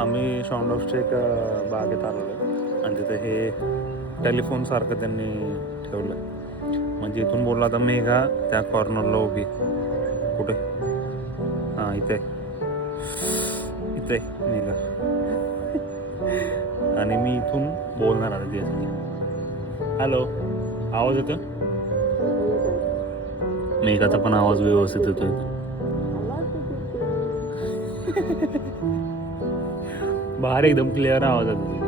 आम्ही शॉन्डॉफच्या एका बागेत आलो आहे आणि तिथे हे टेलिफोन सारखं त्यांनी ठेवलं. म्हणजे इथून बोलला आता मेघा त्या कॉर्नरला उभी. कुठे? हां इथे इथे मेघा. आणि मी इथून बोलणार आता तिथे. हॅलो, आवाज येतो? मेघाचा पण आवाज व्यवस्थित येतो इथे. बाहेर एकदम क्लिअर आवाज येतो.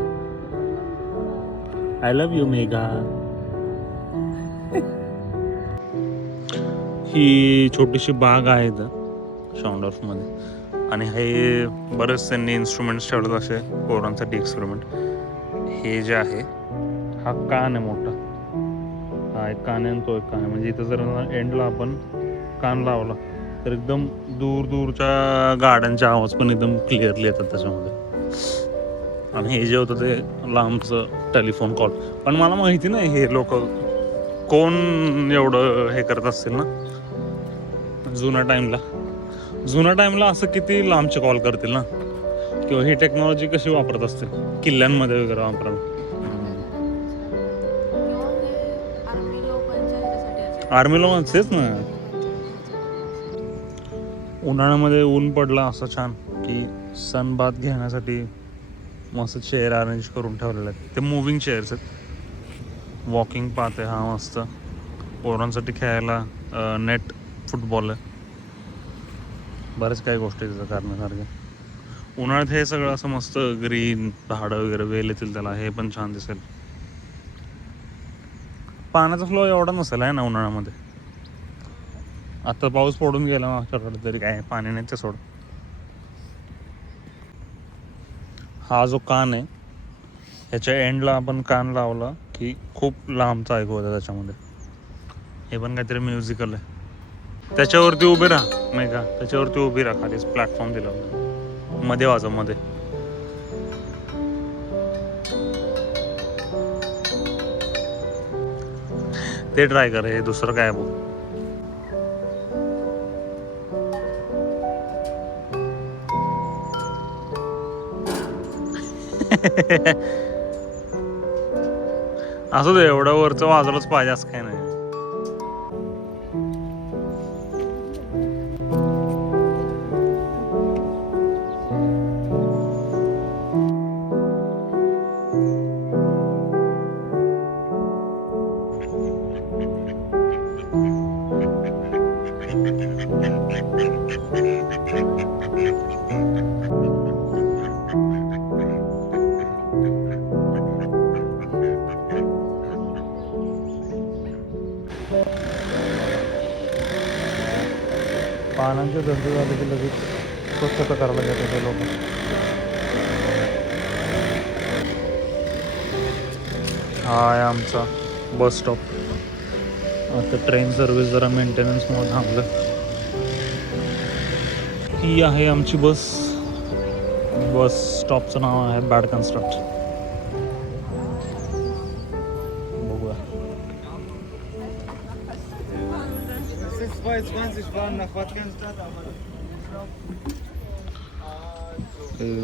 I love you Megha. ही छोटीशी बाग आहे इथं शॉन्डॉर्फमध्ये आणि हे बरेच त्यांनी इन्स्ट्रुमेंट्स ठेवलेत असे पोरांसाठी एक्सपेरिमेंट. हे जे आहे हा कान आहे मोठा. हा एक कान आहे आणि तो एक कान आहे. म्हणजे इथं जर एंडला आपण कान लावला तर एकदम दूर दूरच्या गाड्यांचे आवाज पण एकदम क्लिअरली येतात त्याच्यामध्ये. आणि हे जे होतं ते लांबचं टेलिफोन कॉल. पण मला माहिती नाही हे लोक कोण एवढं हे करत असतील ना जुन्या टाईमला असं किती लांबचे कॉल करतील ना, किंवा ही टेक्नॉलॉजी कशी वापरत असतील किल्ल्यांमध्ये वगैरे वापरायला. आर्मी लोकांचेच ना. उन्हाळ्यामध्ये ऊन पडला असं छान की सनबाथ घेण्यासाठी मस्त चेअर अरेंज करून ठेवलेले आहेत. ते मुव्हिंग चेअर्स आहेत. वॉकिंग पाथ आहे हा मस्त. पोरांसाठी खेळायला नेट फुटबॉल आहे. बरेच काही गोष्टी तिथं करण्यासारख्या. उन्हाळ्यात हे सगळं असं मस्त ग्रीन झाडं वगैरे वेल येतील त्याला, हे पण छान दिसेल. पाण्याचा फ्लो एवढा नसेल आहे ना उन्हाळ्यामध्ये. आता पाऊस पडून गेला मागच्याकडे तरी काय पाणी नाही ते सोड. हा जो कान आहे ह्याच्या एंडला आपण कान लावला की खूप लांबचा ऐकू होता त्याच्यामध्ये. हे पण काहीतरी म्युझिकल आहे. त्याच्यावरती उभी राहा मेघा, त्याच्यावरती उभी राहा. खालीच प्लॅटफॉर्म दिला मध्ये वाजव मध्ये. ते ट्राय कर. हे दुसरं काय बघ. असू दे, एवढं वरचं वाजवलंच पाहिजे असं काही नाही. पानांचे धंदे झाले की लगेच स्वच्छता करायला घेतात ते लोक. हा आहे आमचा बस स्टॉप. आता ट्रेन सर्व्हिस जरा मेंटेनन्समुळे थांबलं. ही आहे आमची बस. बस स्टॉपचं नाव आहे बॅड कन्स्ट्रक्ट. बघूया.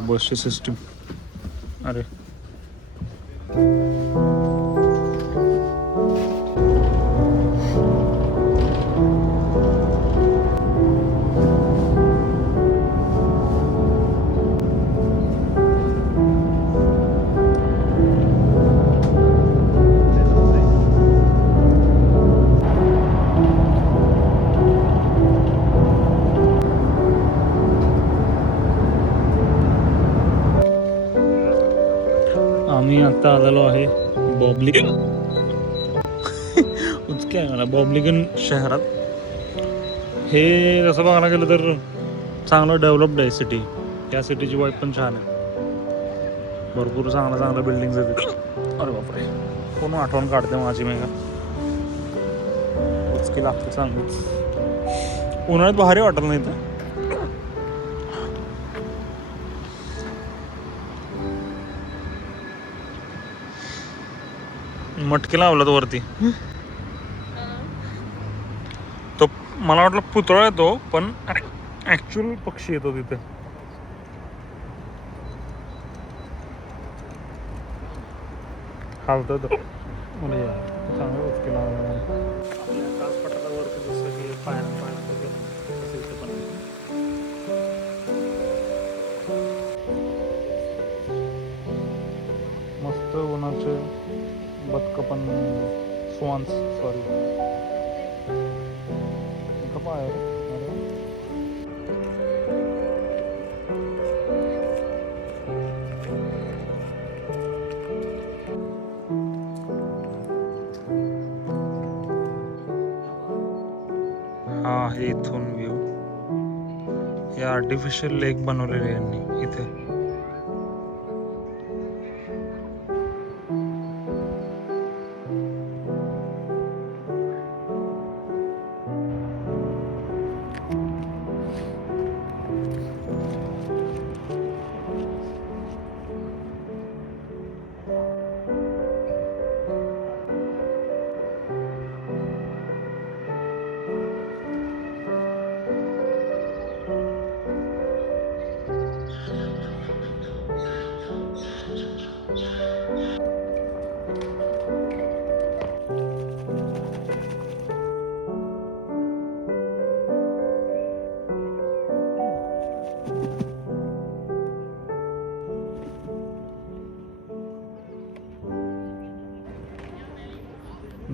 बसची सिस्टीम. अरे आम्ही आता आलेलो आहे बॉब्लिगन. उचके आहे मला बॉब्लिगन शहरात. हे जसं बघायला गेलं तर चांगलं डेव्हलप्ड आहे सिटी. त्या सिटीची वाईब पण छान आहे. भरपूर चांगल्या बिल्डिंग्स आहेत. अरे बापरे, कोण आठवण काढते माझी मेघा. उचकी लागते चांगलीच. उन्हाळ्यात भारी वाटत नाही तर. मटकी लावलात वरती. तो मला वाटलं पुतळा येतो पण ऍक्च्युअल पक्षी येतो तिथे. हालतं तर म्हणजे चांगलंच केलं आपल्या कासपठारावरती जसं की पायऱ्या तसं इथं पण आहे. मस्त उन्हाचे बदकं पण स्वान्स सॉरी इथं पाय हा आहे इथून व्ह्यू. हे आर्टिफिशियल लेक बनवलेले यांनी इथे.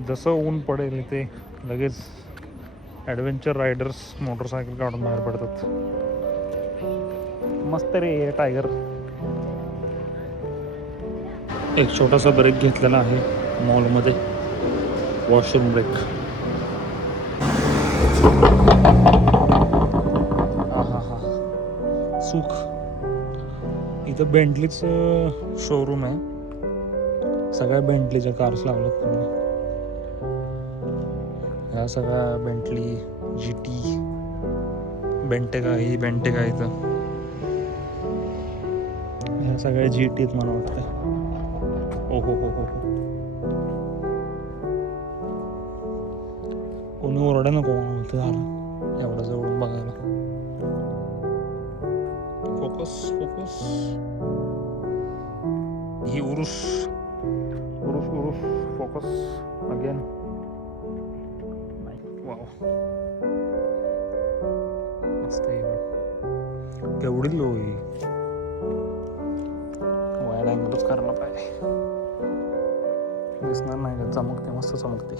जसं ऊन पडेल इथे लगेच ॲडव्हेंचर रायडर्स मोटरसायकल काढून बाहेर पडतात. मस्त रे हे टायगर. एक छोटासा ब्रेक घेतलेला आहे मॉलमध्ये, वॉशरूम ब्रेक. हा हा हा सुख. इथं बेंटलीचं शोरूम आहे. सगळ्या बेंटलीच्या कार्स लावल्यात त्यांनी. ह्या सगळ्या बेंटली GT बेंटेगा ही बेंटेगा इथं ह्या सगळ्या GT आहेत मला वाटतं. ओ हो हो हो कोणी ओरडा नको होतं झालं एवढं जवळून बघायला. Focus focus. ही उरुस उरुस उरुस फोकस अगेन. वाव मस्त आहे. केवढी लो आहे. वाईड अँगलच करायला पाहिजे. दिसणार नाही का? चमकते मस्त चमकते.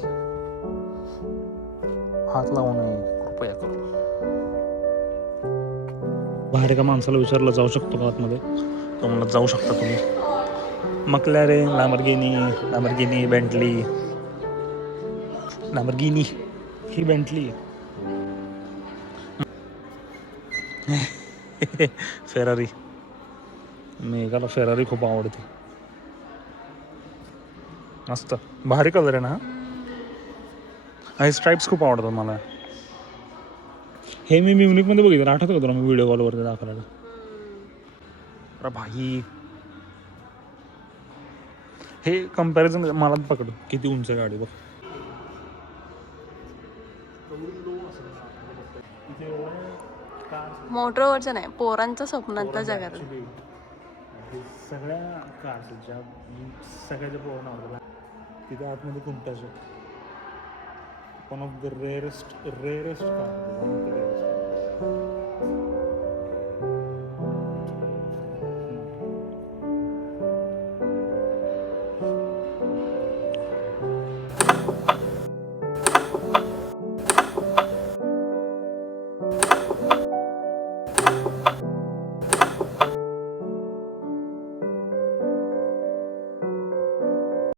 हात लावू नये कृपया करून. बाहेर एका माणसाला विचारलं जाऊ शकतो का आतमध्ये, तो म्हणला जाऊ शकता तुम्ही. मक्लॅरेन, लॅम्बोर्गिनी, बेंटली. लॅम्बोर्गिनी ही बेंटली. फेरारी. मेघाला फेरारी खूप आवडते. मस्त भारी कलर आहे ना. हे स्ट्राईप्स खूप आवडतात मला. हे मी म्युनिकमध्ये बघितलं. आठवतं का तुला मी व्हिडिओ कॉलवरती दाखवलेलं. अरे भाई हे कम्पॅरिझन मला पकडू किती उंच गाडी बघ. मोटरवरचं नाही, पोरांचं स्वप्नातलं जगातलं. सगळ्या कार्स ज्या सगळ्याच्या पोरांना आवडतात तिथे आतमध्ये कोणत्याचं one of the rarest car.